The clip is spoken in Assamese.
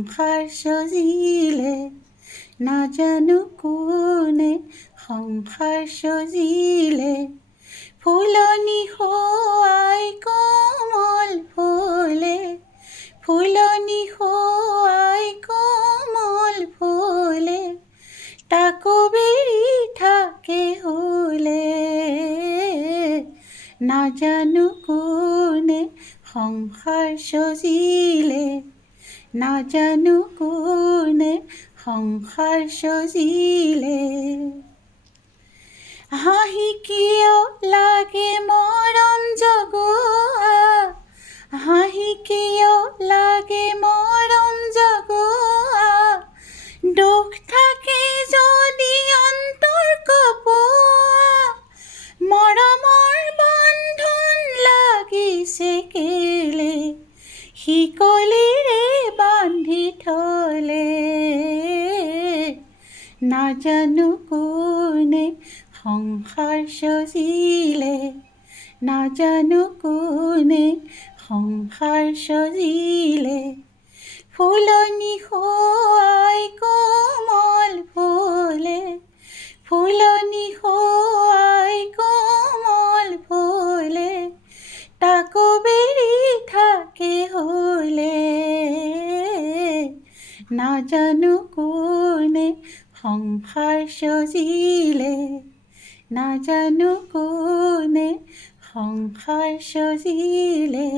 সংসাৰ সজিলে নাজানো কোনে সংসাৰ সজিলে ফুলনি হোৱাই কোমল ফুলে ফুলনি হোৱাই কোমল ফুলে তাকো বেৰি থাকে হুলে নাজানো কোনে সংসাৰ সজিলে নাজানো কোনে সংসাৰ সজিলে হাঁহি কিয় লাগে মৰম জগোৱা হাঁহি কিয় লাগে মৰম জগোৱা দুখ থাকে যদি অন্তৰ কপোৱা মৰমৰ বন্ধন লাগিছে কেলে শিকলিৰে বান্ধি থলে নাজানো কোনে সংসাৰ সজিলে নাজানো কোনে সংসাৰ সজিলে ফুলনি হোৱাই কোমল ফুলে ফুলনি হোৱাই কোমল ফুলে তাকো বেৰি থাকে হুলে নাজানো কোনে সংসাৰ সজিলে নাজানো কোনে সংসাৰ সজিলে